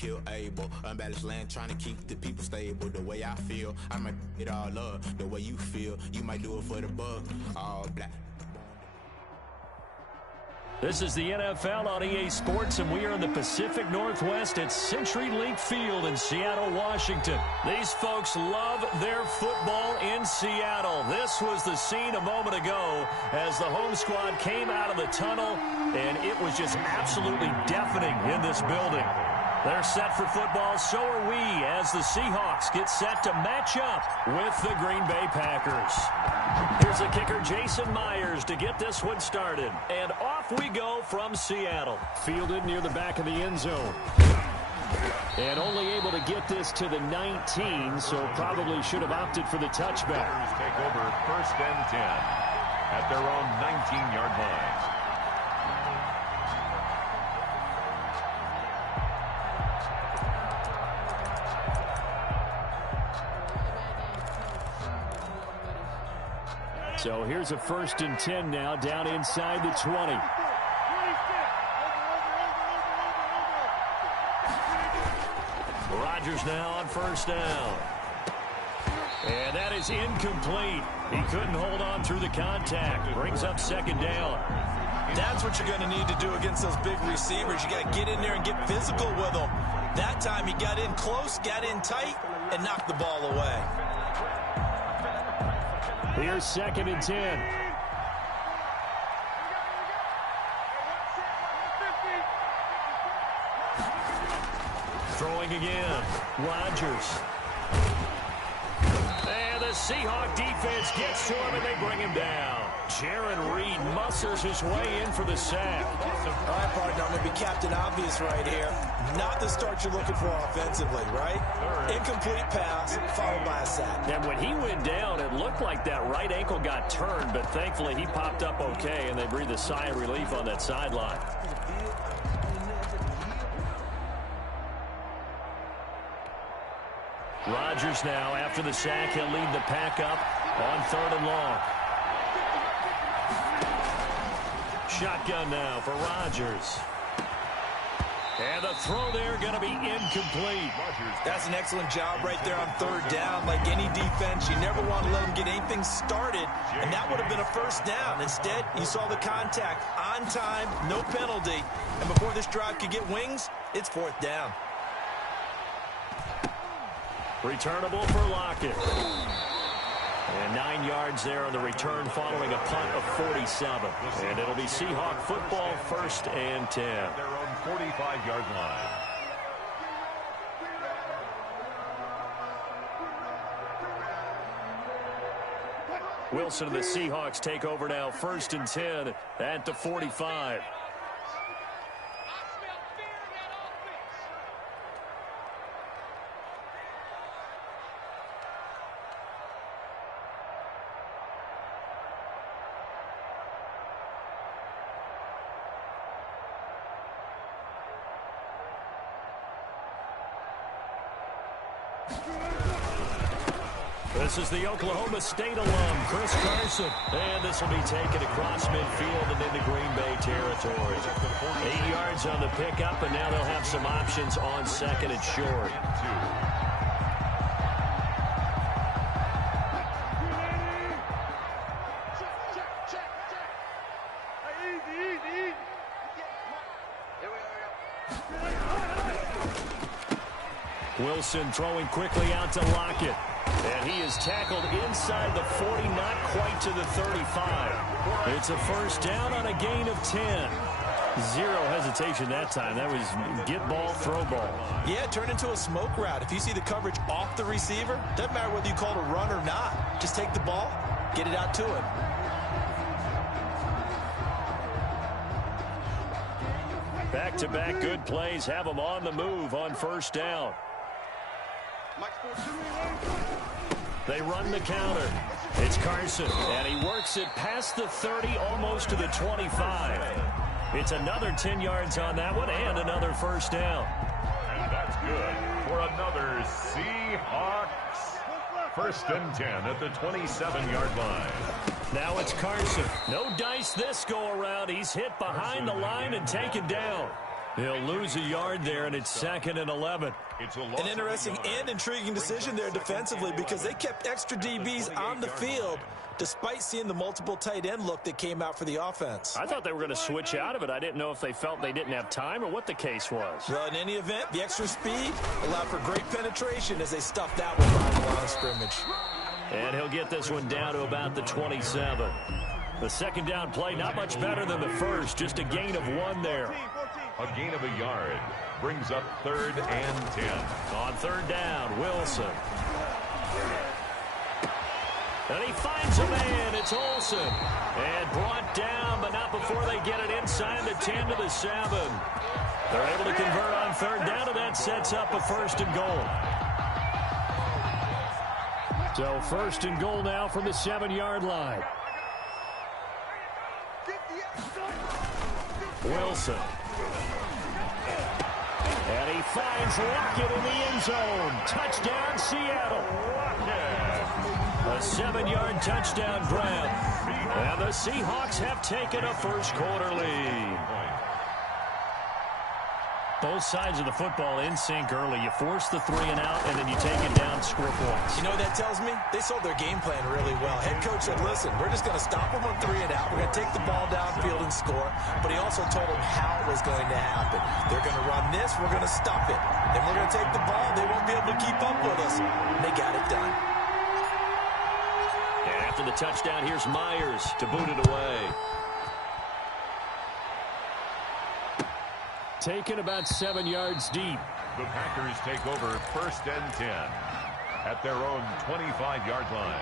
kill Abel. Unbalanced land trying to keep the people stable. The way I feel, I might it all up. The way you feel, you might do it for the buck. All black. This is the NFL on EA Sports, and we are in the Pacific Northwest at CenturyLink Field in Seattle, Washington. These folks love their football in Seattle. This was the scene a moment ago as the home squad came out of the tunnel, and it was just absolutely deafening in this building. They're set for football, so are we, as the Seahawks get set to match up with the Green Bay Packers. Here's the kicker, Jason Myers, to get this one started. And off we go from Seattle. Fielded near the back of the end zone. And only able to get this to the 19, so probably should have opted for the touchback. Packers take over 1st and 10 at their own 19-yard line. So here's a 1st and 10 now, down inside the 20. Rodgers now on 1st down. And that is incomplete. He couldn't hold on through the contact. Brings up 2nd down. That's what you're going to need to do against those big receivers. You got to get in there and get physical with them. That time he got in close, got in tight, and knocked the ball away. Here's 2nd and 10. Throwing again. Rodgers. And the Seahawk defense gets to him, and they bring him down. Jaron Reed muscles his way in for the sack. All right, partner, I'm going to be Captain Obvious right here. Not the start you're looking for offensively, right? Incomplete pass followed by a sack. And when he went down, it looked like that right ankle got turned, but thankfully he popped up okay, and they breathed a sigh of relief on that sideline. Rodgers now, after the sack, he'll lead the pack up on 3rd and long. Shotgun now for Rodgers. And the throw there going to be incomplete. That's an excellent job right there on 3rd down. Like any defense, you never want to let them get anything started, and that would have been a 1st down. Instead, you saw the contact on time, no penalty, and before this drive could get wings, it's 4th down. Returnable for Lockett. And 9 yards there on the return following a punt of 47. And it'll be Seahawk football, 1st and 10. Their own 45-yard line. Wilson and the Seahawks take over now, 1st and 10 at the 45. This is the Oklahoma State alum, Chris Carson. And this will be taken across midfield and into Green Bay territory. 8 yards on the pickup, and now they'll have some options on 2nd and short. Wilson throwing quickly out to Lockett. And he is tackled inside the 40, not quite to the 35. It's a 1st down on a gain of 10. Zero hesitation that time. That was get ball, throw ball. Yeah, it turned into a smoke route. If you see the coverage off the receiver, doesn't matter whether you call it a run or not. Just take the ball, get it out to him. Back-to-back good plays have them on the move on 1st down. They run the counter. It's Carson, and he works it past the 30, almost to the 25. It's another 10 yards on that one, and another 1st down. And that's good for another Seahawks. 1st and 10 at the 27-yard line. Now it's Carson. No dice this go-around. He's hit behind the line and taken down. He'll lose a yard there, and it's 2nd and 11. An interesting and intriguing decision there defensively because they kept extra DBs on the field despite seeing the multiple tight end look that came out for the offense. I thought they were going to switch out of it. I didn't know if they felt they didn't have time or what the case was. Well, in any event, the extra speed allowed for great penetration as they stuffed that one behind the line of scrimmage. And he'll get this one down to about the 27. The second down play, not much better than the first, just a gain of 1 there. A gain of a yard brings up 3rd and 10. On 3rd down, Wilson. And he finds a man. It's Olsen. And brought down, but not before they get it inside the 10 to the 7. They're able to convert on 3rd down, and that sets up a 1st and goal. So 1st and goal now from the 7-yard line. Wilson. And he finds Lockett in the end zone. Touchdown, Seattle. A 7-yard touchdown grab. And the Seahawks have taken a first-quarter lead. Both sides of the football in sync early. You force the 3 and out, and then you take it down and score points. You know what that tells me? They sold their game plan really well. Head coach said, listen, we're just going to stop them on 3 and out. We're going to take the ball downfield and score. But he also told them how it was going to happen. They're going to run this. We're going to stop it. Then we're going to take the ball. They won't be able to keep up with us. And they got it done. And after the touchdown, here's Myers to boot it away. Taken about 7 yards deep. The Packers take over 1st and 10 at their own 25-yard line.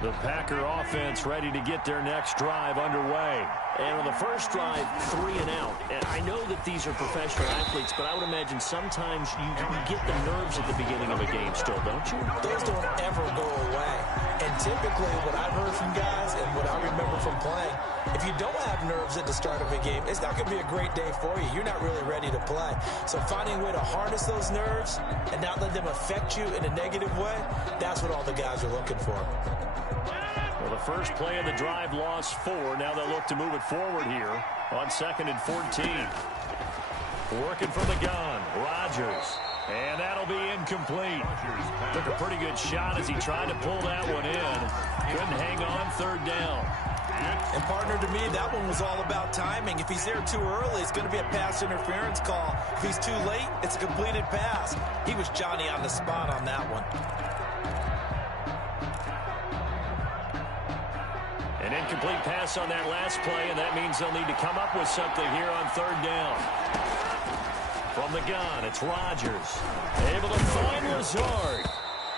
The Packer offense ready to get their next drive underway. And on the first drive, 3 and out. And I know that these are professional athletes, but I would imagine sometimes you get the nerves at the beginning of a game still, don't you? Those don't ever go away. And typically what I've heard from guys and what I remember from playing, if you don't have nerves at the start of a game, it's not going to be a great day for you. You're not really ready to play. So finding a way to harness those nerves and not let them affect you in a negative way, that's what all the guys are looking for. Well, the first play of the drive lost 4. Now they'll look to move it forward here on 2nd and 14. Working from the gun, Rodgers. And that'll be incomplete. Took a pretty good shot as he tried to pull that one in. Couldn't hang on 3rd down. And partner, to me, that one was all about timing. If he's there too early, it's going to be a pass interference call. If he's too late, it's a completed pass. He was Johnny on the spot on that one. An incomplete pass on that last play, and that means they'll need to come up with something here on 3rd down. From the gun, it's Rodgers. Able to find Lazard.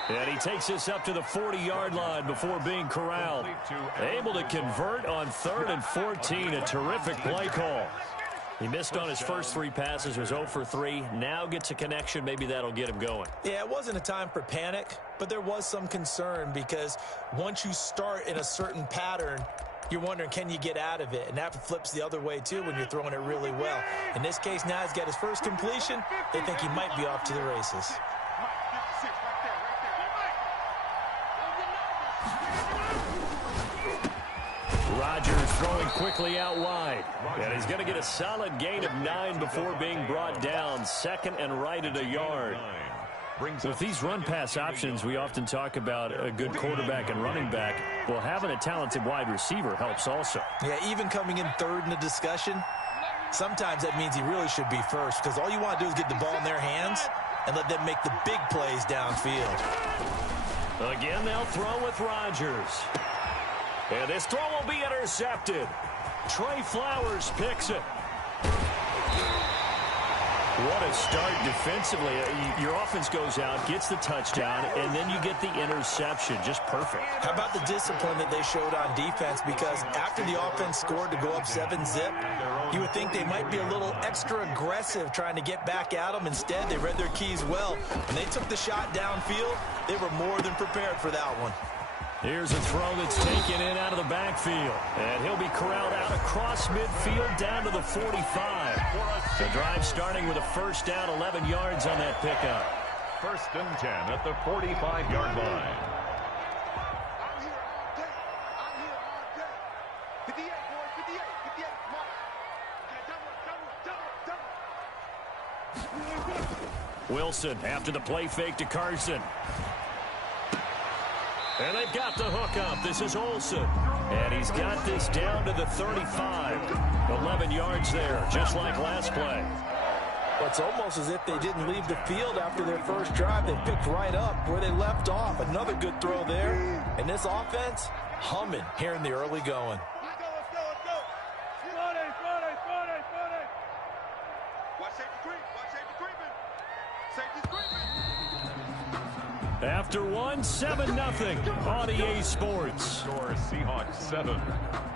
And he takes this up to the 40-yard line before being corralled. Able to convert on 3rd and 14. A terrific play call. He missed on his first 3 passes, was 0 for 3. Now gets a connection. Maybe that'll get him going. Yeah, it wasn't a time for panic, but there was some concern because once you start in a certain pattern, you're wondering, can you get out of it? And that flips the other way, too, when you're throwing it really well. In this case, now he's got his first completion. They think he might be off to the races. Rodgers throwing quickly out wide. And he's going to get a solid gain of 9 before being brought down. 2nd and right at a yard. With these run-pass options, we often talk about a good quarterback and running back. Well, having a talented wide receiver helps also. Yeah, even coming in 3rd in the discussion, sometimes that means he really should be first because all you want to do is get the ball in their hands and let them make the big plays downfield. Again, they'll throw with Rodgers. And this throw will be intercepted. Trey Flowers picks it. What a start defensively. Your offense goes out, gets the touchdown, and then you get the interception. Just perfect. How about the discipline that they showed on defense? Because after the offense scored to go up 7-zip, you would think they might be a little extra aggressive trying to get back at them. Instead, they read their keys well. When they took the shot downfield, they were more than prepared for that one. Here's a throw that's taken in out of the backfield. And he'll be corralled out across midfield down to the 45. The drive starting with a first down, 11 yards on that pickup. First and 10 at the 45-yard line. Wilson after the play fake to Carson. And they've got the hook up. This is Olsen. And he's got this down to the 35. 11 yards there, just like last play. Well, it's almost as if they didn't leave the field after their first drive. They picked right up where they left off. Another good throw there. And this offense, humming here in the early going. After one, 7-0 on EA Sports. Score Seahawks 7,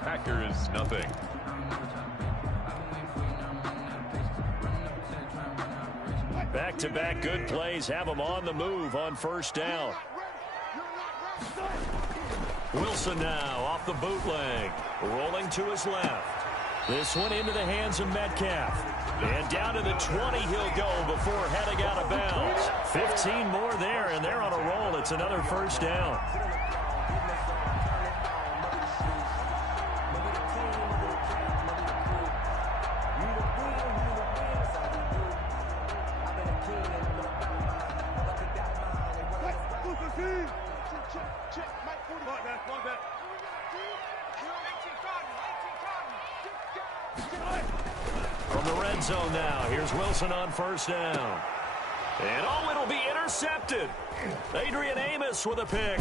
Packers 0. Back-to-back good plays have them on the move on first down. Wilson now off the bootleg, rolling to his left. This one into the hands of Metcalf. And down to the 20 he'll go before heading out of bounds. 15 more there, and they're on a roll. It's another first down. From the red zone now, here's Wilson on first down. And it'll be intercepted. Adrian Amos with a pick.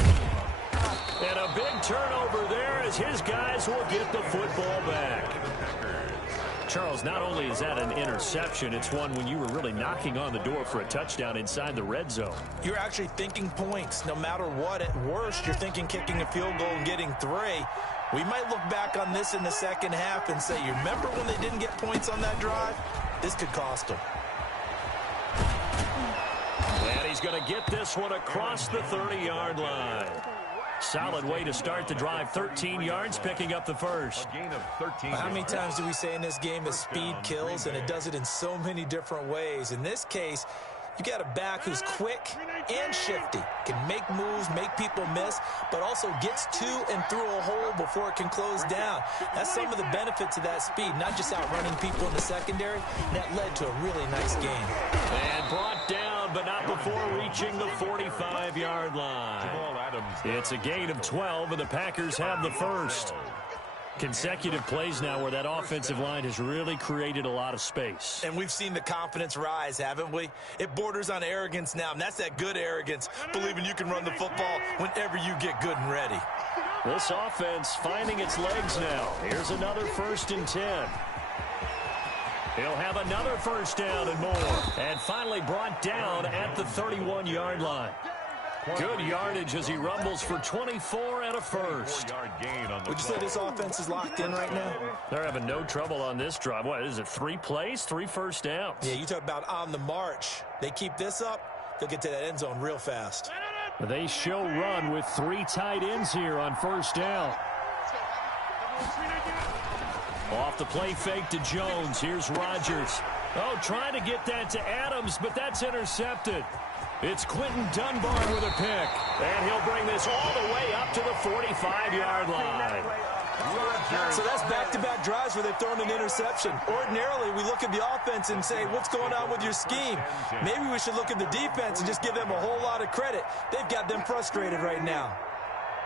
And a big turnover there as his guys will get the football back. Charles, not only is that an interception, it's one when you were really knocking on the door for a touchdown inside the red zone. You're actually thinking points. No matter what, at worst, you're thinking kicking a field goal and getting 3. We might look back on this in the second half and say, you remember when they didn't get points on that drive? This could cost them. And he's going to get this one across the 30-yard line. Solid way to start the drive. 13 yards, picking up the first. A gain of 13. How many times do we say in this game that speed kills, and it does it in so many different ways? In this case, you got a back who's quick and shifty, can make moves, make people miss, but also gets to and through a hole before it can close down. That's some of the benefits of that speed, not just outrunning people in the secondary. That led to a really nice game. And brought down, but not before reaching the 45-yard line. It's a gain of 12, and the Packers have the first. Consecutive plays now where that offensive line has really created a lot of space. And we've seen the confidence rise, haven't we? It borders on arrogance now, and that's that good arrogance, believing you can run the football whenever you get good and ready. This offense finding its legs now. Here's another 1st and 10. He'll have another first down and more. And finally brought down at the 31-yard line. Good yardage as he rumbles for 24 and a first. Would you say this offense is locked in right now? They're having no trouble on this drive. What is it, 3 plays, 3 first downs? Yeah, you talk about on the march. They keep this up, they'll get to that end zone real fast. They show run with 3 tight ends here on first down. Off the play fake to Jones. Here's Rodgers. Oh, trying to get that to Adams, but that's intercepted. It's Quentin Dunbar with a pick. And he'll bring this all the way up to the 45-yard line. So that's back-to-back drives where they've thrown an interception. Ordinarily, we look at the offense and say, what's going on with your scheme? Maybe we should look at the defense and just give them a whole lot of credit. They've got them frustrated right now.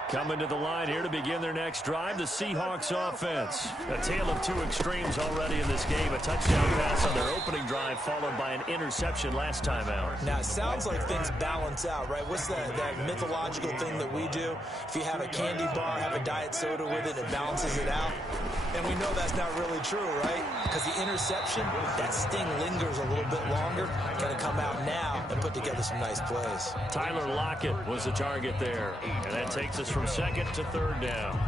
Coming to the line here to begin their next drive, the Seahawks offense. A tale of 2 extremes already in this game. A touchdown pass on their opening drive followed by an interception last time out. Now, it sounds like things balance out, right? What's that mythological thing that we do? If you have a candy bar, have a diet soda with it, it balances it out. And we know that's not really true, right? Because the interception, that sting lingers a little bit longer. Got to come out now and put together some nice plays. Tyler Lockett was the target there. And that takes us from 2nd to 3rd down.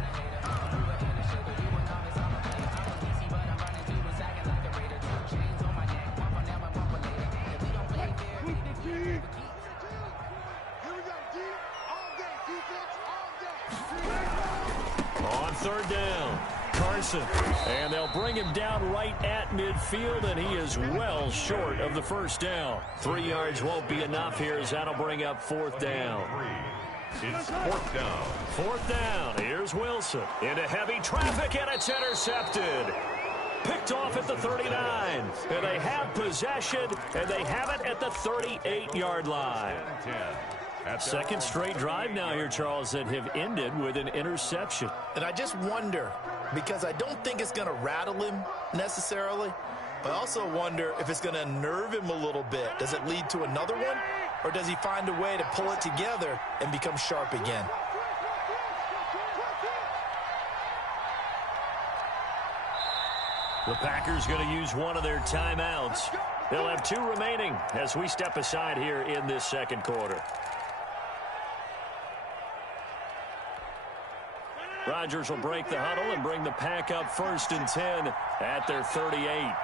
third down. Carson. And they'll bring him down right at midfield, and he is well short of the first down. 3 yards won't be enough here as that'll bring up fourth down. It's fourth down. Fourth down. Here's Wilson. Into heavy traffic, and it's intercepted. Picked off at the 39. And they have possession, and they have it at the 38-yard line. Second straight drive now here, Charles, that have ended with an interception. And I just wonder, because I don't think it's going to rattle him necessarily, but I also wonder if it's going to nerve him a little bit. Does it lead to another one, or does he find a way to pull it together and become sharp again? The Packers going to use one of their timeouts. They'll have 2 remaining as we step aside here in this second quarter. Rodgers will break the huddle and bring the Pack up 1st and 10 at their 38.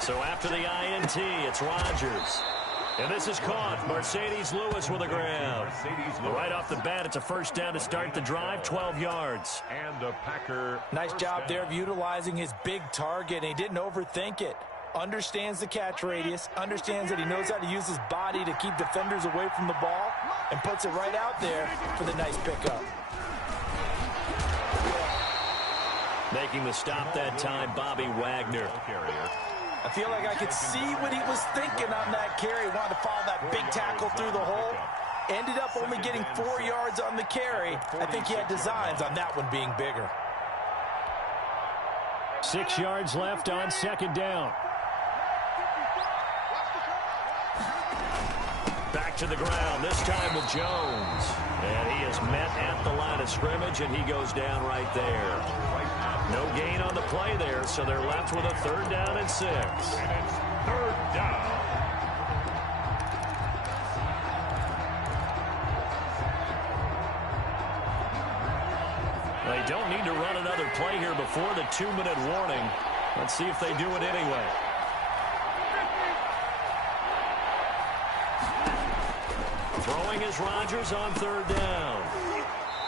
So after the INT, it's Rodgers. And this is caught. Mercedes Lewis with a grab. Right off the bat, it's a first down to start the drive, 12 yards. And a Packer. Nice job there of utilizing his big target, and he didn't overthink it. Understands the catch radius, understands that he knows how to use his body to keep defenders away from the ball, and puts it right out there for the nice pickup. Making the stop that time, Bobby Wagner. I feel like I could see what he was thinking on that carry. Wanted to follow that big tackle through the hole. Ended up only getting 4 yards on the carry. I think he had designs on that one being bigger. 6 yards left on second down. Back to the ground, this time with Jones. And he is met at the line of scrimmage, and he goes down right there. No gain on the play there, so they're left with a 3rd down and 6. And it's 3rd down. They don't need to run another play here before the 2-minute warning. Let's see if they do it anyway. Throwing is Rodgers on 3rd down.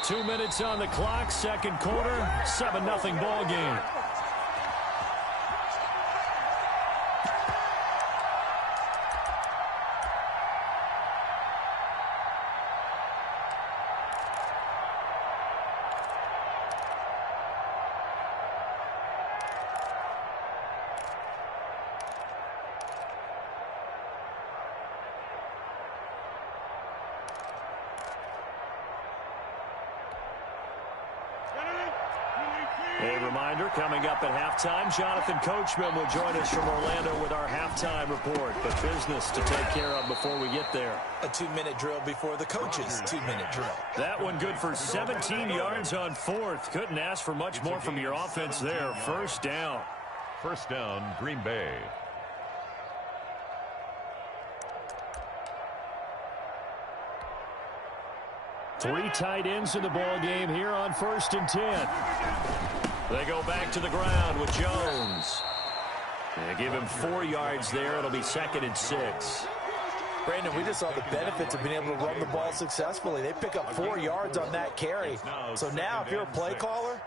2 minutes on the clock, second quarter, 7-0 ball game. A reminder, coming up at halftime, Jonathan Coachman will join us from Orlando with our halftime report. But business to take care of before we get there. A 2-minute drill before the coach's 2-minute drill. That one good for 17 yards on 4th. Couldn't ask for much more from your offense there. First down. First down, Green Bay. Three tight ends in the ball game here on 1st and 10. They go back to the ground with Jones. They give him 4 yards there. It'll be 2nd and 6. Brandon, we just saw the benefits of being able to run the ball successfully. They pick up 4 yards on that carry. So now if you're a play caller,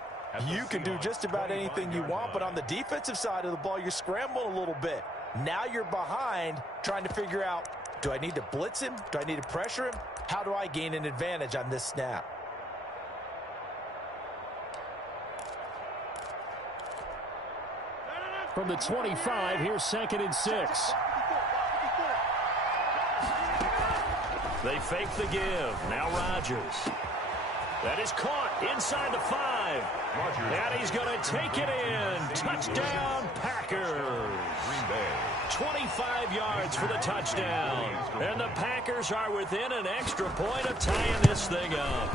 you can do just about anything you want. But on the defensive side of the ball, you're scrambling a little bit. Now you're behind trying to figure out, do I need to blitz him? Do I need to pressure him? How do I gain an advantage on this snap? From the 25, here's 2nd and 6. They fake the give. Now Rodgers. That is caught inside the 5. And he's going to take it in. Touchdown, Packers. 25 yards for the touchdown. And the Packers are within an extra point of tying this thing up.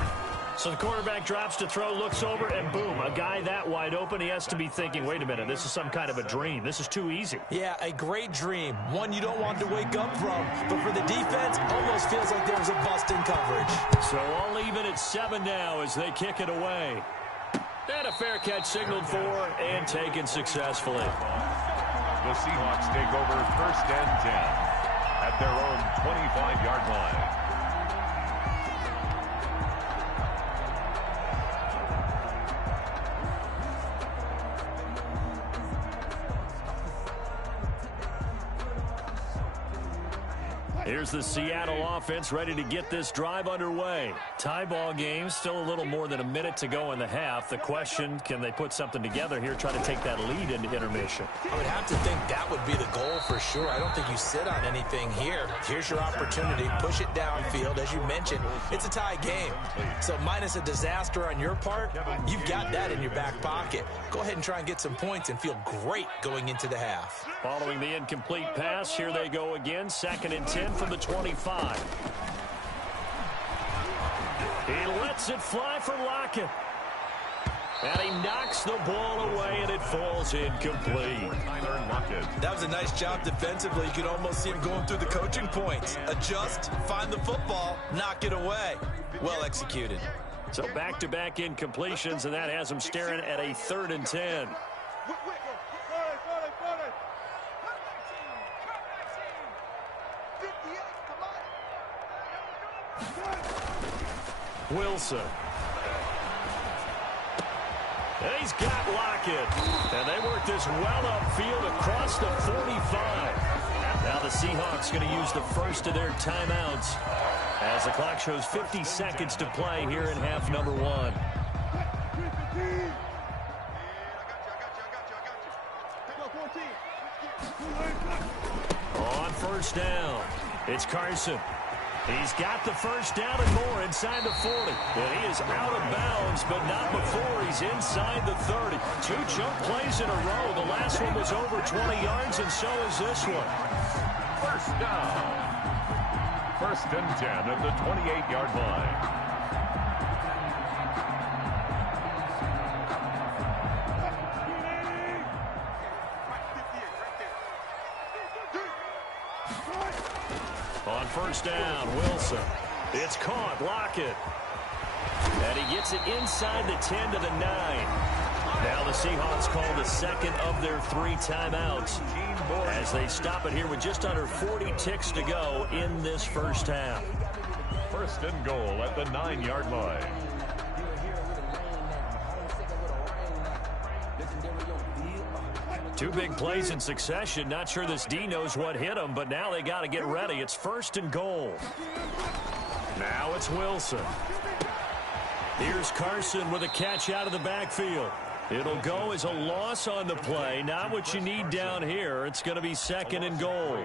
So the quarterback drops to throw, looks over, and boom, a guy that wide open, he has to be thinking, wait a minute, this is some kind of a dream. This is too easy. Yeah, a great dream. One you don't want to wake up from. But for the defense, almost feels like there was a bust in coverage. So all even at 7 now as they kick it away. And a fair catch signaled for and taken successfully. The Seahawks take over 1st and 10 at their own 25-yard line. Here's the Seattle offense ready to get this drive underway. Tie ball game, still a little more than a minute to go in the half. The question, can they put something together here, try to take that lead into intermission? I would have to think that would be the goal for sure. I don't think you sit on anything here. Here's your opportunity. Push it downfield. As you mentioned, it's a tie game. So minus a disaster on your part, you've got that in your back pocket. Go ahead and try and get some points and feel great going into the half. Following the incomplete pass, here they go again. 2nd and 10 from the 25. He lets it fly for Lockett. And he knocks the ball away, and it falls incomplete. That was a nice job defensively. You could almost see him going through the coaching points. Adjust, find the football, knock it away. Well executed. So back-to-back incompletions, and that has him staring at a 3rd and 10. Wilson. And he's got Lockett. And they work this well upfield across the 45. Now the Seahawks going to use the first of their timeouts as the clock shows 50 seconds to play here in half number 1. On first down, it's Carson. He's got the first down and more inside the 40. And he is out of bounds, but not before he's inside the 30. 2 chunk plays in a row. The last one was over 20 yards, and so is this one. First down. 1st and 10 at the 28-yard line. On first down, Wilson. It's caught, Lockett. And he gets it inside the 10 to the 9. Now the Seahawks call the second of their 3 timeouts as they stop it here with just under 40 ticks to go in this first half. 1st and goal at the 9-yard line. Two big plays in succession. Not sure this D knows what hit him, but now they got to get ready. It's 1st and goal. Now it's Wilson. Here's Carson with a catch out of the backfield. It'll go as a loss on the play. Not what you need down here. It's going to be 2nd and goal.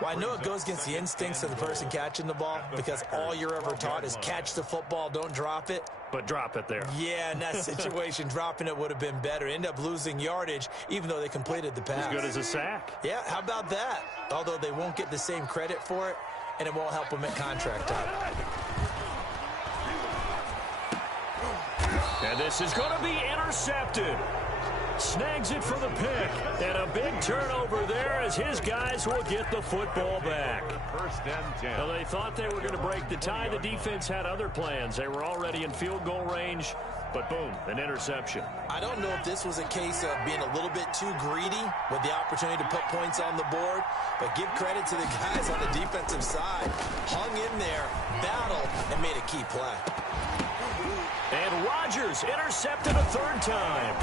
Well, I know it goes against the instincts of the person catching the ball because all you're ever taught is catch the football, don't drop it. But drop it there. Yeah, in that situation, dropping it would have been better. End up losing yardage, even though they completed the pass. As good as a sack. Yeah, how about that? Although they won't get the same credit for it, and it won't help them at contract time. And this is going to be intercepted. Snags it for the pick. And a big turnover there as his guys will get the football back. 1st and 10. Well, they thought they were going to break the tie. The defense had other plans. They were already in field goal range. But boom, an interception. I don't know if this was a case of being a little bit too greedy with the opportunity to put points on the board. But give credit to the guys on the defensive side. Hung in there, battled, and made a key play. And Rodgers intercepted a 3rd time.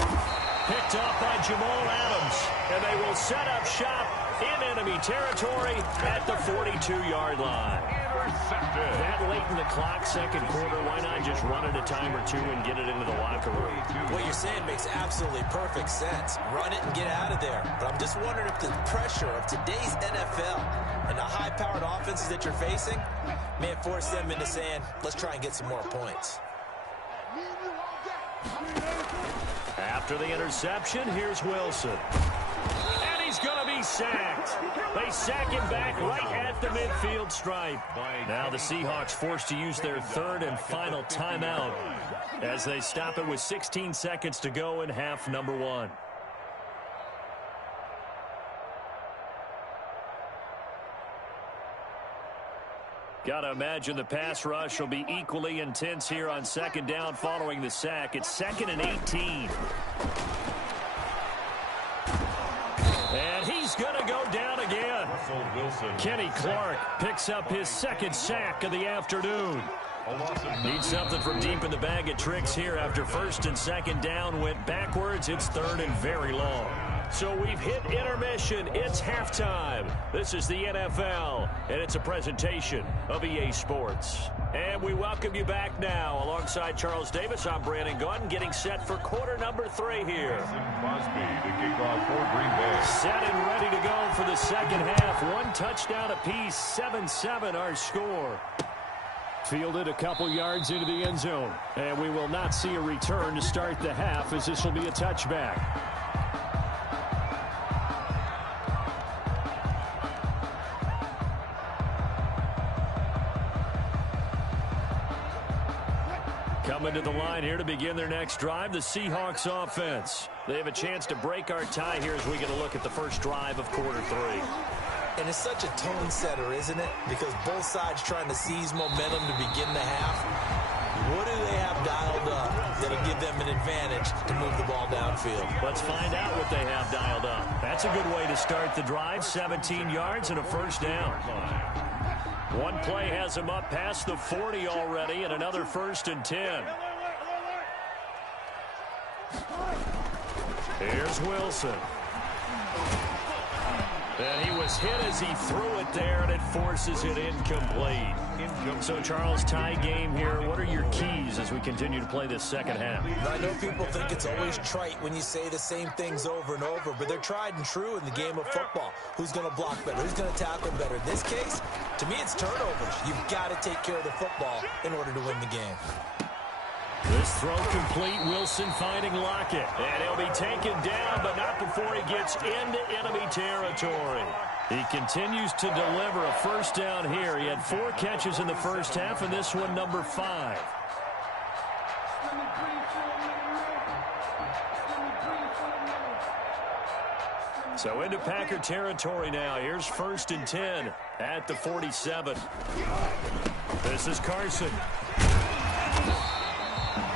Picked off by Jamal Adams. And they will set up shop in enemy territory at the 42-yard line. Intercepted. That late in the clock, 2nd quarter, why not just run it a time or 2 and get it into the locker room? What you're saying makes absolutely perfect sense. Run it and get out of there. But I'm just wondering if the pressure of today's NFL and the high-powered offenses that you're facing may have forced them into saying, let's try and get some more points. After the interception, here's Wilson. And he's going to be sacked. They sack him back right at the midfield stripe. Now the Seahawks forced to use their 3rd and final timeout as they stop it with 16 seconds to go in half number 1. Got to imagine the pass rush will be equally intense here on 2nd down following the sack. It's 2nd and 18. And he's going to go down again. Kenny Clark picks up his 2nd sack of the afternoon. Needs something from deep in the bag of tricks here after 1st and 2nd down went backwards. It's 3rd and very long. So we've hit intermission. It's halftime. This is the NFL, and it's a presentation of EA Sports. And we welcome you back now. Alongside Charles Davis, I'm Brandon Gaudin, getting set for quarter number 3 here. Crosby to kick off for Green Bay. Set and ready to go for the second half. 1 touchdown apiece, 7-7 our score. Fielded a couple yards into the end zone. And we will not see a return to start the half, as this will be a touchback. Coming to the line here to begin their next drive, the Seahawks offense. They have a chance to break our tie here as we get a look at the first drive of quarter 3. And it's such a tone setter, isn't it? Because both sides trying to seize momentum to begin the half. What do they have dialed up that'll give them an advantage to move the ball downfield? Let's find out what they have dialed up. That's a good way to start the drive. 17 yards and a first down. One play has him up past the 40 already, and another 1st and 10. Here's Wilson. And he was hit as he threw it there, and it forces it incomplete. So, Charles, tie game here. What are your keys as we continue to play this second half? I know people think it's always trite when you say the same things over and over, but they're tried and true in the game of football. Who's going to block better? Who's going to tackle better? In this case, to me, it's turnovers. You've got to take care of the football in order to win the game. This throw complete. Wilson finding Lockett. And he'll be taken down, but not before he gets into enemy territory. He continues to deliver a first down here. He had 4 catches in the first half, and this one number 5. So into Packer territory now. Here's 1st and 10 at the 47. This is Carson.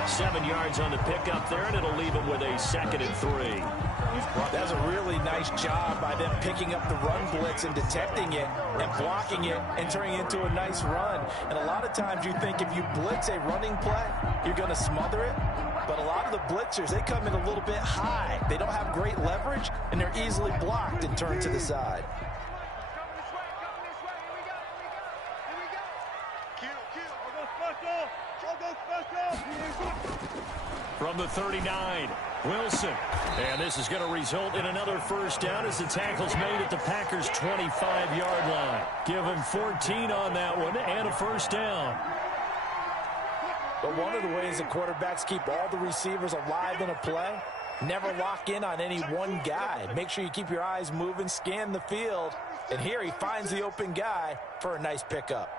7 yards on the pickup there, and it'll leave him with a 2nd and 3. That's a really nice job by them picking up the run blitz and detecting it and blocking it and turning it into a nice run. And a lot of times you think if you blitz a running play, you're going to smother it. But a lot of the blitzers, they come in a little bit high. They don't have great leverage, and they're easily blocked and turned to the side. From the 39, Wilson. And this is going to result in another first down as the tackle's made at the Packers' 25-yard line. Give him 14 on that one and a first down. But one of the ways the quarterbacks keep all the receivers alive in a play, never lock in on any one guy. Make sure you keep your eyes moving, scan the field. And here he finds the open guy for a nice pickup.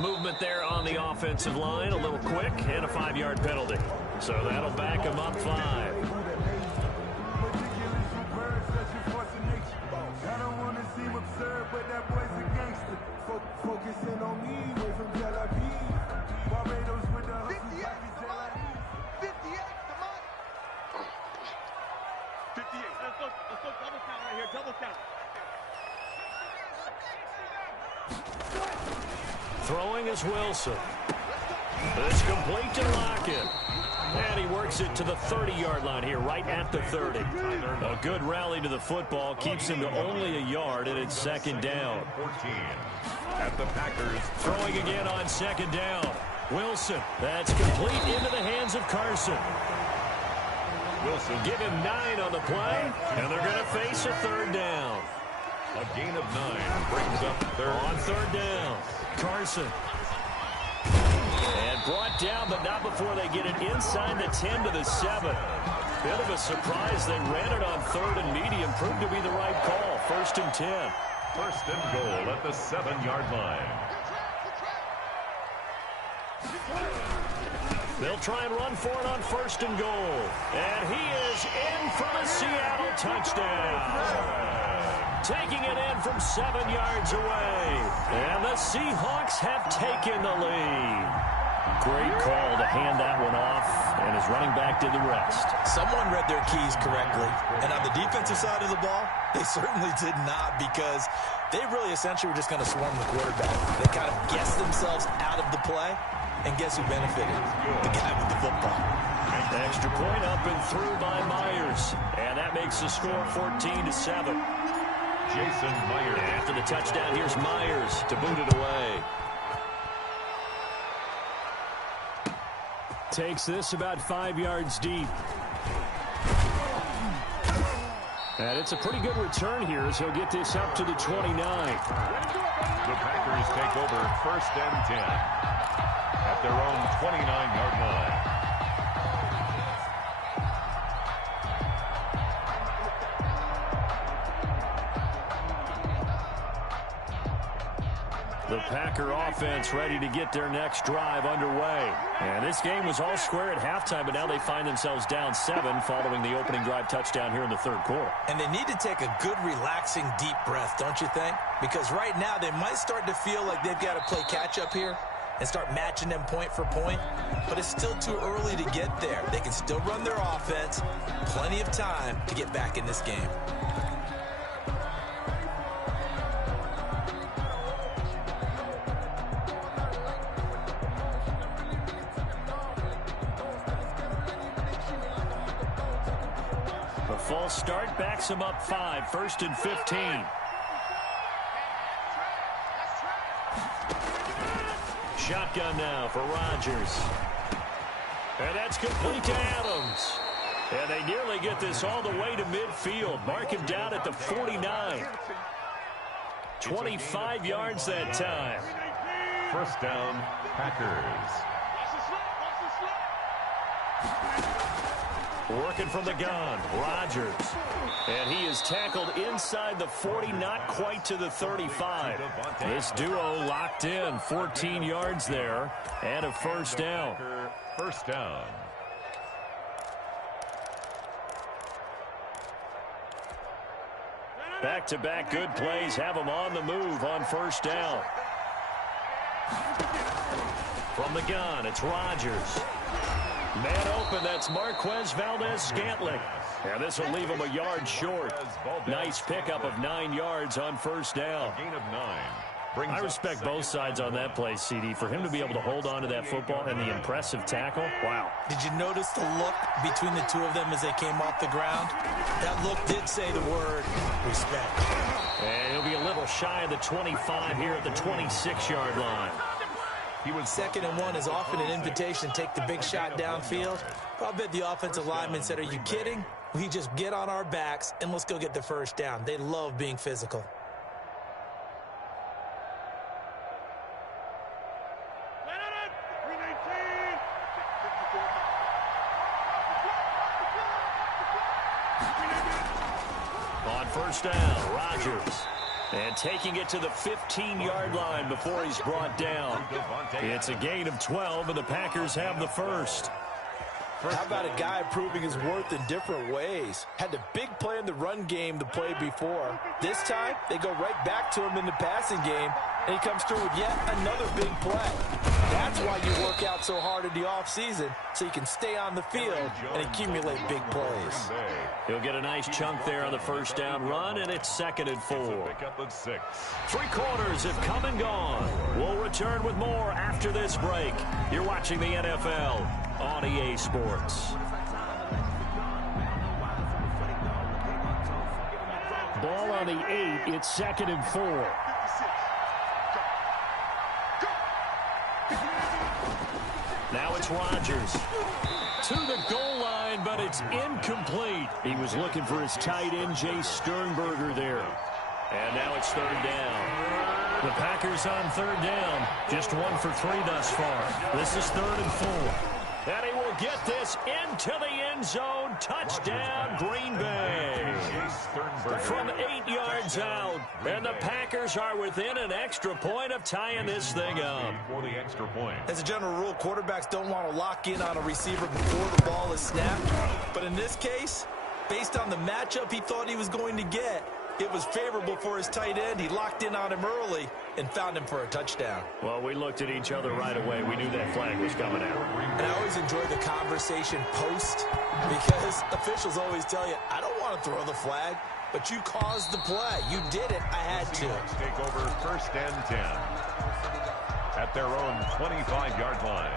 Movement there on the offensive line, a little quick, and a 5-yard penalty. So that'll back him up 5. Throwing is Wilson. It's complete to Lockett. And he works it to the 30-yard line here, right at the 30. A good rally to the football keeps him to only a yard, and it's 2nd down. 14 at the Packers. Throwing again on 2nd down. Wilson. That's complete into the hands of Carson. Wilson. Give him 9 on the play, and they're going to face a 3rd down. A gain of 9 brings up 3rd. On 3rd down, Carson. And brought down, but not before they get it inside the 10 to the 7. Bit of a surprise. They ran it on 3rd and medium. Proved to be the right call. 1st and 10. 1st and goal at the 7-yard line. They'll try and run for it on 1st and goal. And he is in for the Seattle touchdown. Taking it in from 7 yards away. And the Seahawks have taken the lead. Great call to hand that one off, and his running back did the rest. Someone read their keys correctly. And on the defensive side of the ball, they certainly did not, because they really essentially were just going to swarm the quarterback. They kind of guessed themselves out of the play. And guess who benefited? The guy with the football. Extra point up and through by Myers. And that makes the score 14-7. Jason Myers. After the touchdown, here's Myers to boot it away. Takes this about 5 yards deep. And it's a pretty good return here as he'll get this up to the 29. The Packers take over 1st and 10 at their own 29-yard line. The Packer offense ready to get their next drive underway. And this game was all square at halftime, but now they find themselves down 7 following the opening drive touchdown here in the 3rd quarter. And they need to take a good, relaxing, deep breath, don't you think? Because right now they might start to feel like they've got to play catch-up here and start matching them point for point. But it's still too early to get there. They can still run their offense. Plenty of time to get back in this game. False start backs him up 5, 1st and 15. Shotgun now for Rodgers. And that's complete to Adams. And they nearly get this all the way to midfield. Mark him down at the 49. 25 yards that time. 1st down, Packers. Working from the gun, Rodgers. And he is tackled inside the 40, not quite to the 35. This duo locked in, 14 yards there, and a 1st down. 1st down. Back-to-back good plays have them on the move on 1st down. From the gun, it's Rodgers. Man open, that's Marquez Valdez-Scantling. And this will leave him a yard short. Nice pickup of 9 yards on 1st down. Gain of 9. I respect both sides on that play, CD. For him to be able to hold on to that football and the impressive tackle, wow. Did you notice the look between the two of them as they came off the ground? That look did say the word respect. And he'll be a little shy of the 25 here at the 26-yard line. He was 2nd and 1 is often an invitation to take the big shot downfield. I bet the offensive lineman said, are you kidding? We just get on our backs and let's go get the 1st down. They love being physical. On 1st down, Rodgers. And taking it to the 15-yard line before he's brought down. It's a gain of 12, and the Packers have the 1st. How about a guy proving his worth in different ways? Had the big play in the run game the play before. This time, they go right back to him in the passing game, and he comes through with yet another big play. That's why you work out so hard in the offseason, so you can stay on the field and accumulate big plays. He'll get a nice chunk there on the 1st down run, and it's 2nd and 4. Pick up at 6. 3 quarters have come and gone. We'll return with more after this break. You're watching the NFL on EA Sports. Ball on the 8. It's 2nd and 4. Now it's Rodgers to the goal line, but it's incomplete. He was looking for his tight end, Jay Sternberger there. And now it's 3rd down. The Packers on 3rd down. Just 1 for 3 thus far. This is 3rd and 4. And he will get this into the end zone. Touchdown, Green Bay. From 8 yards out. And the Packers are within an extra point of tying this thing up. For the extra point. As a general rule, quarterbacks don't want to lock in on a receiver before the ball is snapped. But in this case, based on the matchup he thought he was going to get, it was favorable for his tight end. He locked in on him early and found him for a touchdown. Well, we looked at each other right away. We knew that flag was coming out. And I always enjoy the conversation post because officials always tell you, I don't want to throw the flag, but you caused the play. You did it. I had to. Take over 1st and 10. at their own 25-yard line.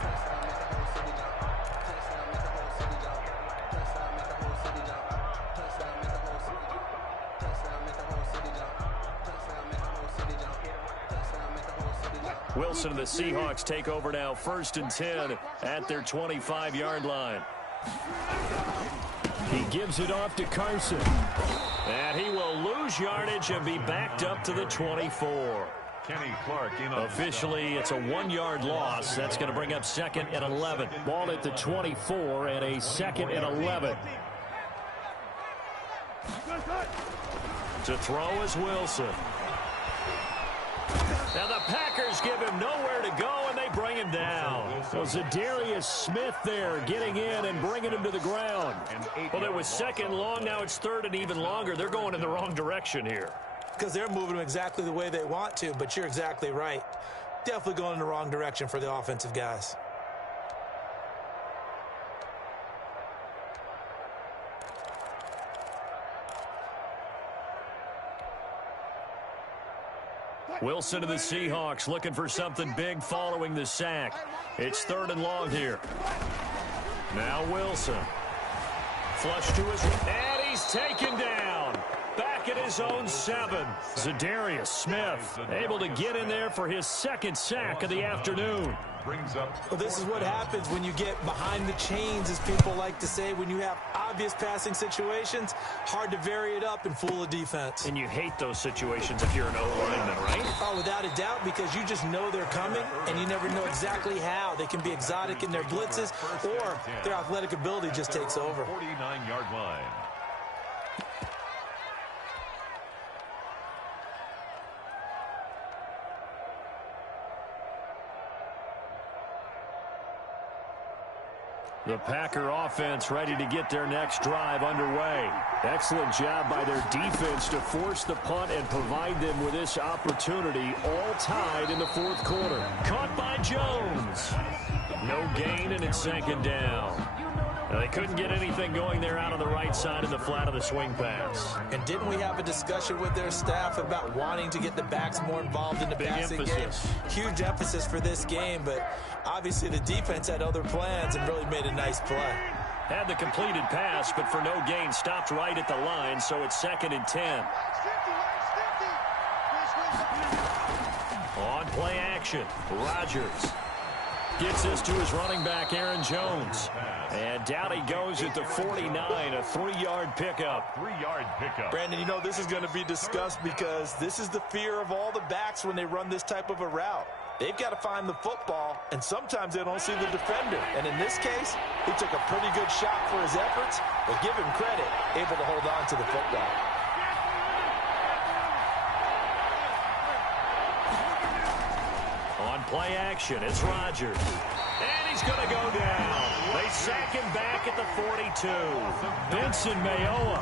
Wilson and the Seahawks take over now, 1st and 10 at their 25-yard line. He gives it off to Carson. And he will lose yardage and be backed up to the 24. Kenny Clark in on officially, it's a 1-yard loss. That's going to bring up 2nd and 11. Ball at the 24 and a 2nd and 11. To throw is Wilson. Now the Packers give him nowhere to go, and they bring him down. So Zadarius Smith there getting in and bringing him to the ground. Well, it was 2nd long. Now it's 3rd and even longer. They're going in the wrong direction here. Because they're moving them exactly the way they want to, but you're exactly right. Definitely going in the wrong direction for the offensive guys. Wilson to the Seahawks looking for something big following the sack. It's 3rd and long here. Now Wilson. Flush to his right. And he's taken down. Back at his own 7. Zadarius Smith able to get in there for his 2nd sack of the afternoon. Well, this is what happens when you get behind the chains, as people like to say. When you have obvious passing situations, hard to vary it up and fool a defense. And you hate those situations if you're an O-lineman, right? Oh, without a doubt, because you just know they're coming, and you never know exactly how. They can be exotic in their blitzes, or their athletic ability just takes over. 49-yard line. The Packer offense ready to get their next drive underway. Excellent job by their defense to force the punt and provide them with this opportunity, all tied in the 4th quarter. Caught by Jones. No gain, and it's 2nd down. Now, they couldn't get anything going there out on the right side of the flat of the swing pass. And didn't we have a discussion with their staff about wanting to get the backs more involved in the passing game? Huge emphasis for this game, but obviously the defense had other plans and really made a nice play. Had the completed pass, but for no gain, stopped right at the line, so it's 2nd and 10. On play action, Rodgers gets this to his running back, Aaron Jones. And down he goes at the 49, a 3-yard pickup. 3-yard pickup. Brandon, you know this is going to be discussed because this is the fear of all the backs when they run this type of a route. They've got to find the football, and sometimes they don't see the defender. And in this case, he took a pretty good shot for his efforts, but give him credit, able to hold on to the football. On play action, it's Rodgers. And he's going to go down. They sack him back at the 42. Vincent Mayoa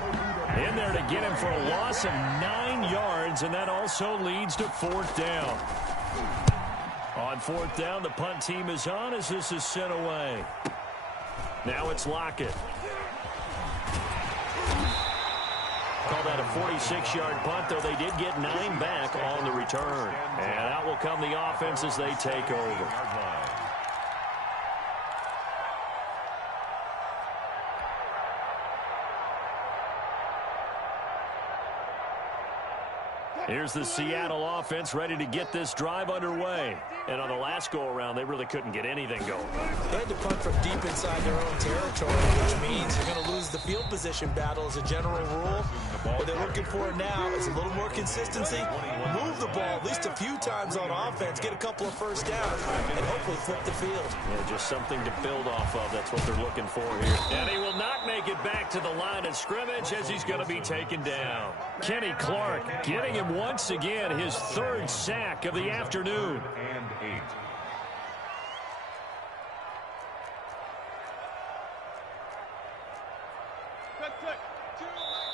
in there to get him for a loss of 9 yards, and that also leads to 4th down. On 4th down, the punt team is on as this is sent away. Now it's Lockett. Call that a 46-yard punt, though they did get 9 back on the return. And out will come the offense as they take over. Here's the Seattle offense ready to get this drive underway. And on the last go-around, they really couldn't get anything going. They had to punt from deep inside their own territory, which means you're going to lose the field position battle as a general rule. What they're looking for now is a little more consistency. Move the ball at least a few times on offense, get a couple of first downs, and hopefully flip the field. Yeah, just something to build off of. That's what they're looking for here. And he will not make it back to the line of scrimmage as he's going to be taken down. Kenny Clark getting him once again his 3rd sack of the afternoon. And 8.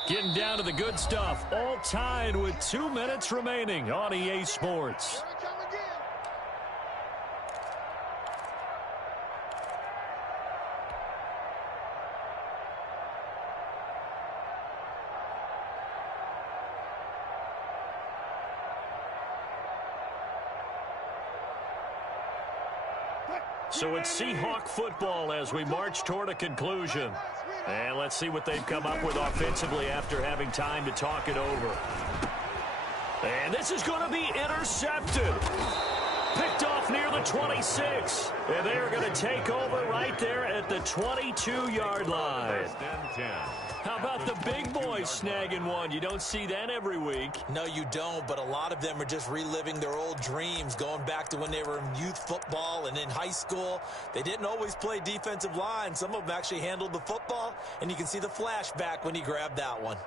Getting down to the good stuff. All tied with 2 minutes remaining on EA Sports. So it's Seahawk football as we march toward a conclusion. And let's see what they've come up with offensively after having time to talk it over. And this is going to be intercepted. Picked off near the 26. And they are going to take over right there at the 22-yard line. How about the big boys snagging one? You don't see that every week. No, you don't, but a lot of them are just reliving their old dreams, going back to when they were in youth football and in high school. They didn't always play defensive line. Some of them actually handled the football, and you can see the flashback when he grabbed that one.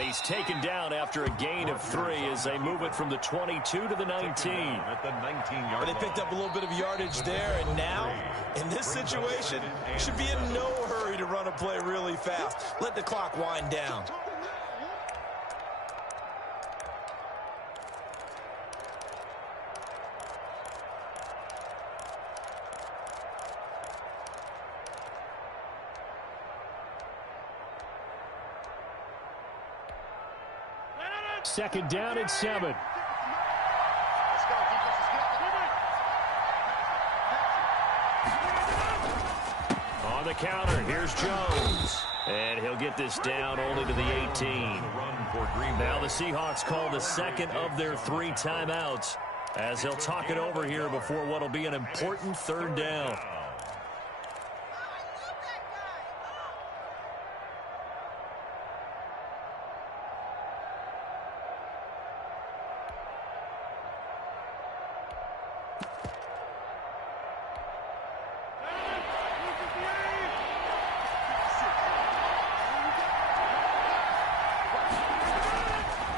He's taken down after a gain of 3 as they move it from the 22 to the 19. At the 19-yard But they picked up a little bit of yardage there, and now, in this situation, should be in no hurry to run a play really fast. Let the clock wind down. Second down and 7. On the counter, here's Jones. And he'll get this down only to the 18. Now the Seahawks call the second of their 3 timeouts as they'll talk it over here before what will be an important third down.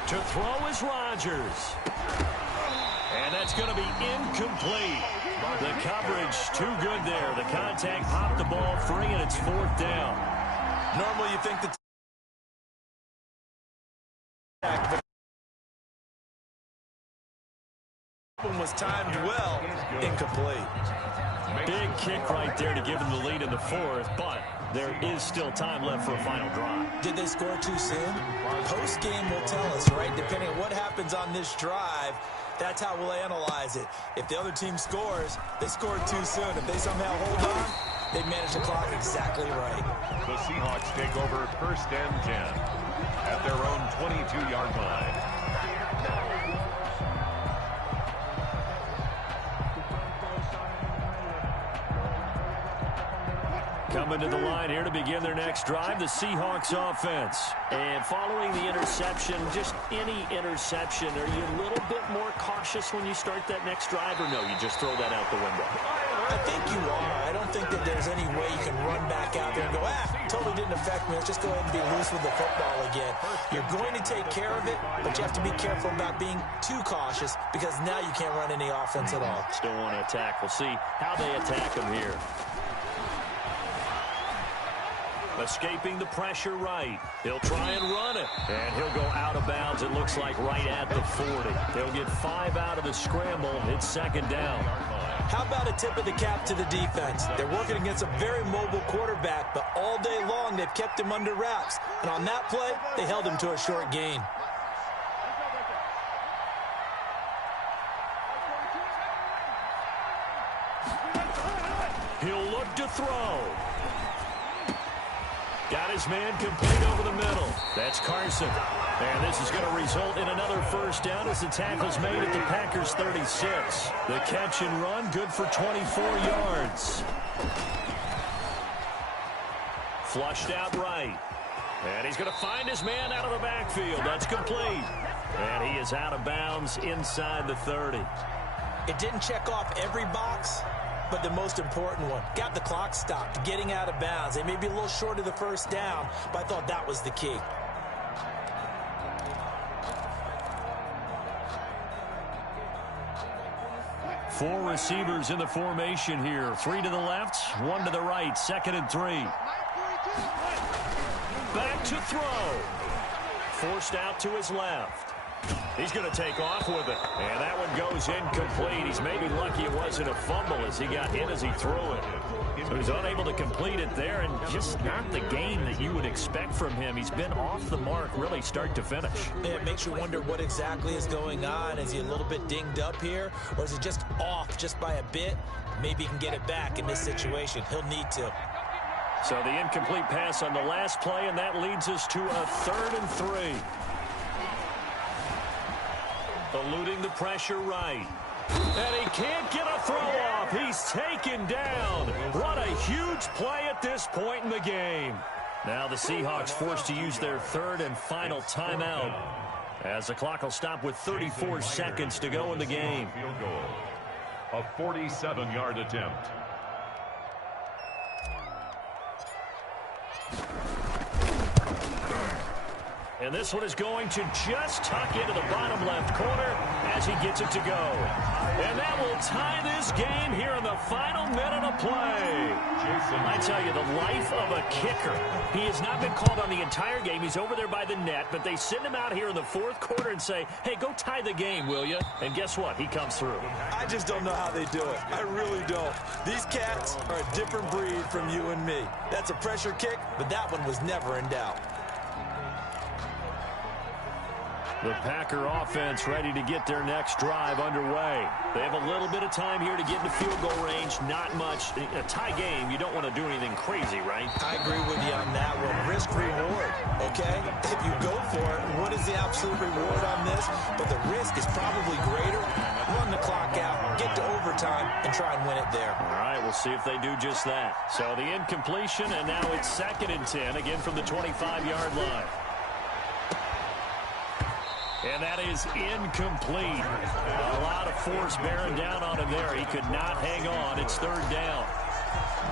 To throw is Rodgers. And that's going to be incomplete. The coverage too good there. The contact popped the ball free, and it's 4th down. Normally you think the one was timed well, incomplete. Big kick right there to give them the lead in the 4th, but there is still time left for a final drive. Did they score too soon? Post-game will tell us, right? Depending on what happens on this drive, that's how we'll analyze it. If the other team scores, they scored too soon. If they somehow hold on, they manage the clock exactly right. The Seahawks take over 1st and 10 at their own 22-yard line. Coming to the line here to begin their next drive, the Seahawks offense. And following the interception, just any interception, are you a little bit more cautious when you start that next drive, or no, you just throw that out the window? I think you are. I don't think that there's any way you can run back out there and go, totally didn't affect me. Let's just go ahead and be loose with the football again. You're going to take care of it, but you have to be careful about being too cautious because now you can't run any offense at all. Still want to attack. We'll see how they attack them here. Escaping the pressure right. He'll try and run it. And he'll go out of bounds, it looks like, right at the 40. They'll get 5 out of the scramble. It's 2nd down. How about a tip of the cap to the defense? They're working against a very mobile quarterback, but all day long they've kept him under wraps. And on that play, they held him to a short gain. He'll look to throw. Got his man complete over the middle. That's Carson. And this is going to result in another 1st down as the tackle's made at the Packers' 36. The catch and run, good for 24 yards. Flushed out right. And he's going to find his man out of the backfield. That's complete. And he is out of bounds inside the 30. It didn't check off every box, but the most important one. Got the clock stopped, getting out of bounds. They may be a little short of the 1st down, but I thought that was the key. Four receivers in the formation here. 3 to the left, 1 to the right. 2nd and 3. Back to throw. Forced out to his left. He's going to take off with it. And that one goes incomplete. He's maybe lucky it wasn't a fumble as he got hit as he threw it. So he's unable to complete it there, and just not the game that you would expect from him. He's been off the mark really start to finish. Yeah, it makes you wonder what exactly is going on. Is he a little bit dinged up here, or is he just off just by a bit? Maybe he can get it back in this situation. He'll need to. So the incomplete pass on the last play, and that leads us to a 3rd and 3. Eluding the pressure right. And he can't get a throw off. He's taken down. What a huge play at this point in the game. Now the Seahawks forced to use their 3rd and final timeout, as the clock will stop with 34 seconds to go in the game. Field goal. A 47-yard attempt. And this one is going to just tuck into the bottom left corner as he gets it to go. And that will tie this game here in the final minute of play. I tell you, the life of a kicker. He has not been called on the entire game. He's over there by the net, but they send him out here in the 4th quarter and say, hey, go tie the game, will you? And guess what? He comes through. I just don't know how they do it. I really don't. These cats are a different breed from you and me. That's a pressure kick, but that one was never in doubt. The Packer offense ready to get their next drive underway. They have a little bit of time here to get into field goal range. Not much. A tie game, you don't want to do anything crazy, right? I agree with you on that one. Risk-reward, okay? If you go for it, what is the absolute reward on this? But the risk is probably greater. Run the clock out, get to overtime, and try and win it there. All right, we'll see if they do just that. So the incompletion, and now it's 2nd and 10, again from the 25-yard line. And that is incomplete. A lot of force bearing down on him there. He could not hang on. It's 3rd down.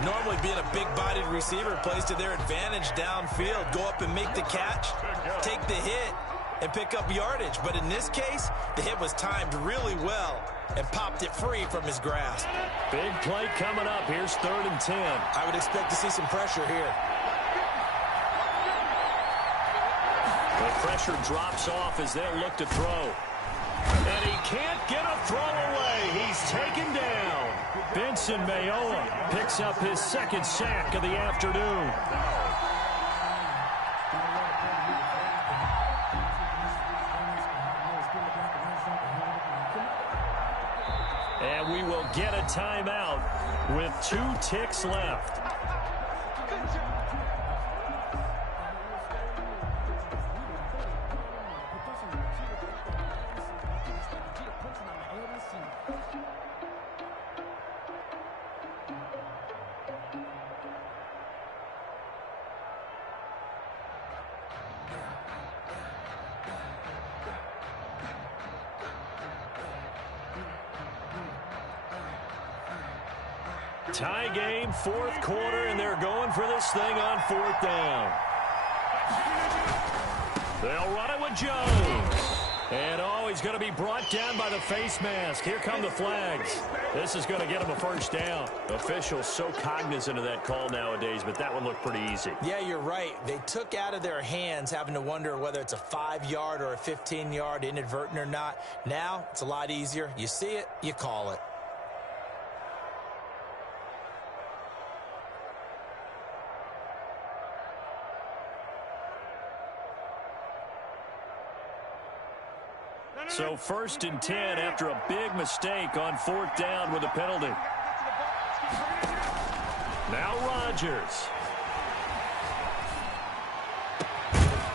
Normally being a big-bodied receiver plays to their advantage downfield. Go up and make the catch, take the hit, and pick up yardage. But in this case, the hit was timed really well and popped it free from his grasp. Big play coming up. Here's 3rd and 10. I would expect to see some pressure here. The pressure drops off as they'll look to throw. And he can't get a throw away. He's taken down. Benson Mayowa picks up his 2nd sack of the afternoon. And we will get a timeout with 2 ticks left. Tie game, 4th quarter, and they're going for this thing on 4th down. They'll run it with Jones. And, oh, he's going to be brought down by the face mask. Here come the flags. This is going to get him a 1st down. Officials so cognizant of that call nowadays, but that one looked pretty easy. Yeah, you're right. They took out of their hands having to wonder whether it's a 5-yard or a 15-yard inadvertent or not. Now, it's a lot easier. You see it, you call it. So 1st and 10 after a big mistake on 4th down with a penalty. Now Rodgers.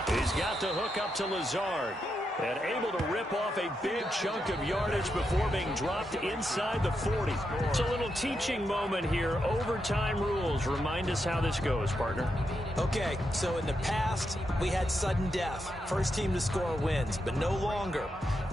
He's got the hook up to Lazard. And able to rip off a big chunk of yardage before being dropped inside the 40. It's a little teaching moment here. Overtime rules. Remind us how this goes, partner. Okay, so in the past, we had sudden death. First team to score wins, but no longer.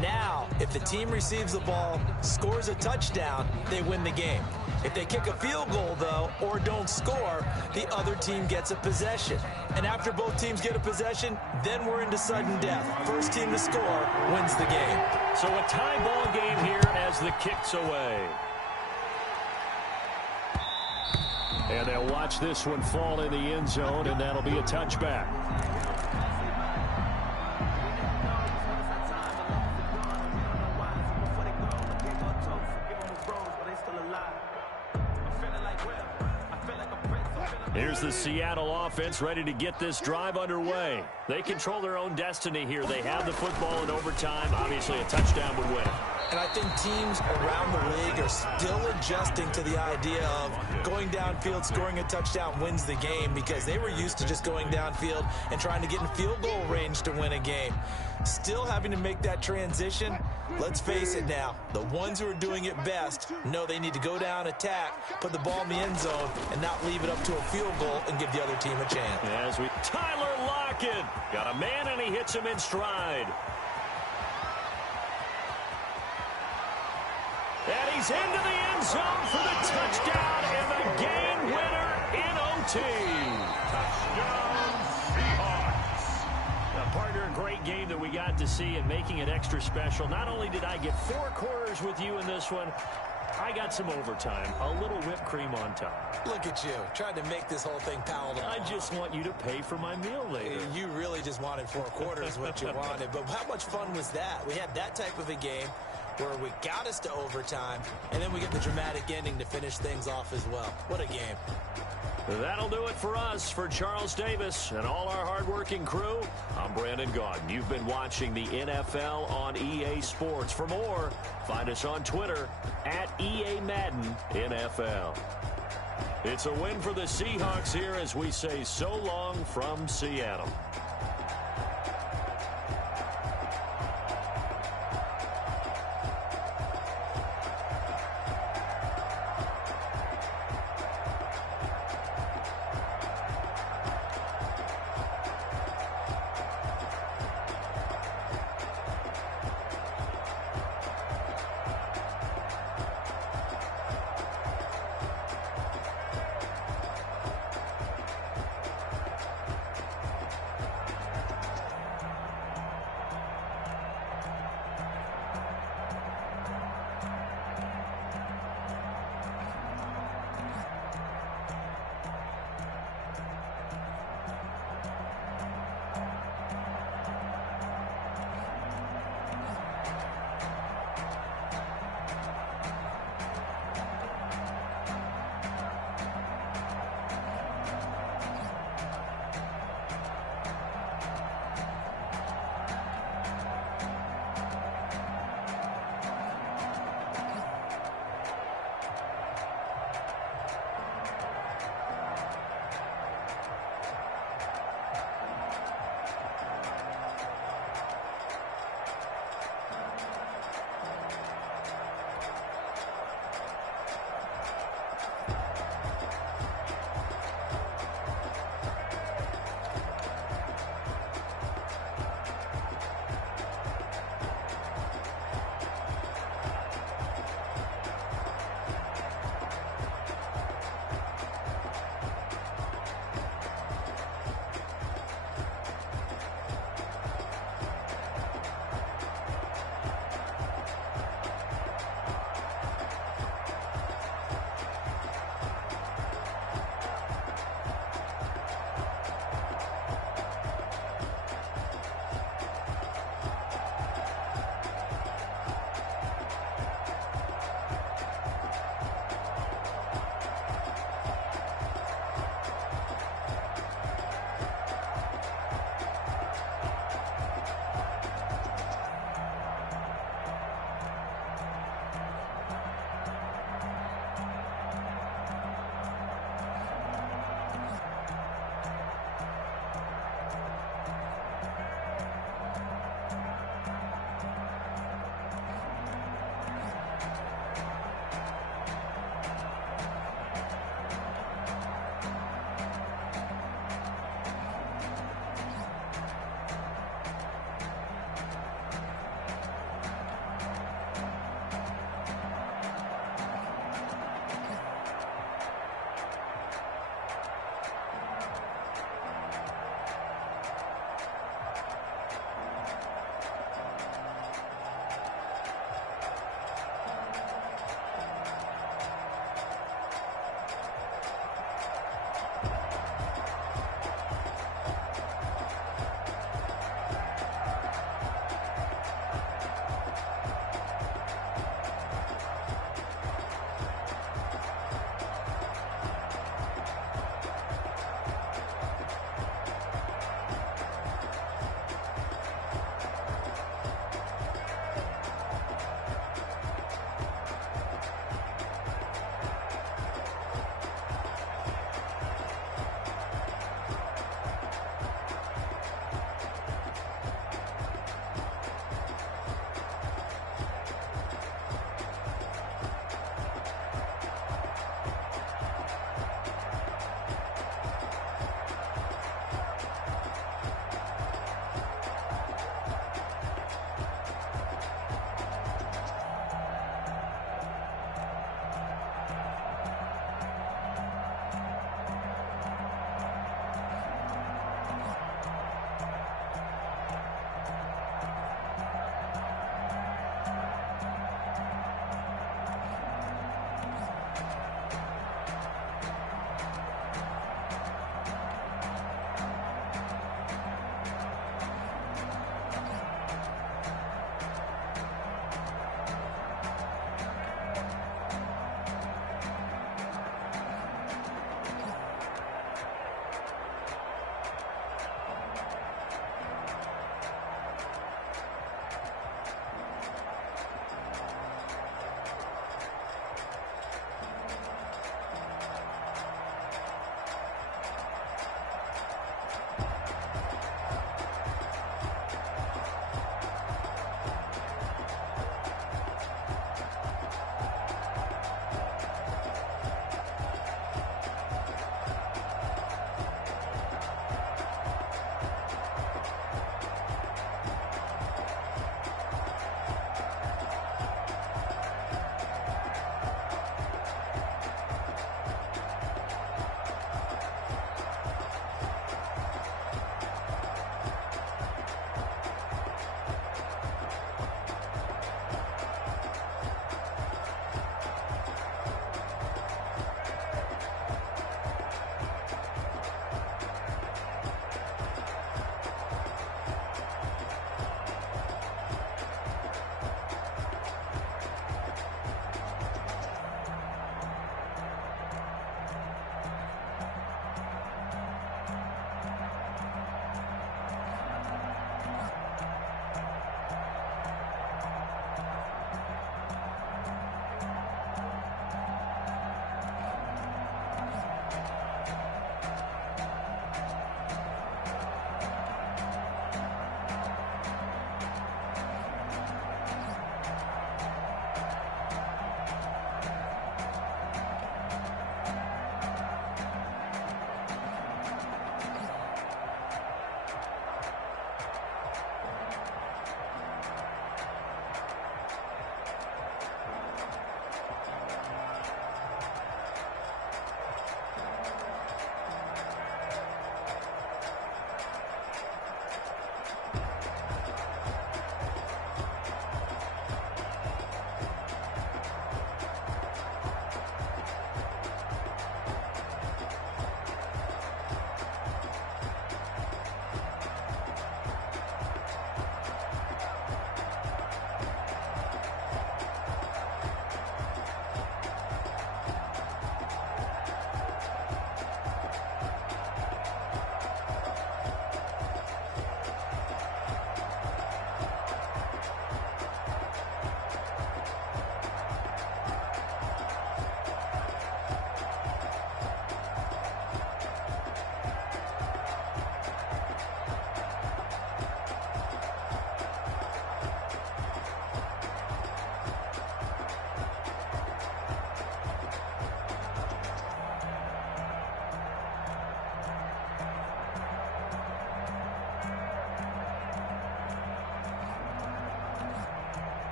Now, if the team receives the ball, scores a touchdown, they win the game. If they kick a field goal, though, or don't score, the other team gets a possession. And after both teams get a possession, then we're into sudden death. First team to score wins the game. So a tie ball game here as the kick's away. And they'll watch this one fall in the end zone, and that'll be a touchback. Here's the Seattle offense ready to get this drive underway. They control their own destiny here. They have the football in overtime. Obviously, a touchdown would win it. And I think teams around the league are still adjusting to the idea of going downfield, scoring a touchdown wins the game, because they were used to just going downfield and trying to get in field goal range to win a game. Still having to make that transition. Let's face it now, the ones who are doing it best know they need to go down, attack, put the ball in the end zone, and not leave it up to a field goal and give the other team a chance. Tyler Lockett got a man, and he hits him in stride. And he's into the end zone for the touchdown and the game winner in OT. Touchdown, Seahawks. Now, partner, a great game that we got to see, and making it extra special. Not only did I get 4 quarters with you in this one, I got some overtime, a little whipped cream on top. Look at you, trying to make this whole thing palatable. I just want you to pay for my meal later. You really just wanted 4 quarters, what you wanted. But how much fun was that? We had that type of a game where we got us to overtime, and then we get the dramatic ending to finish things off as well. What a game. That'll do it for us. For Charles Davis and all our hardworking crew, I'm Brandon Gaudin. You've been watching the NFL on EA Sports. For more, find us on Twitter at EA Madden NFL. It's a win for the Seahawks here as we say so long from Seattle.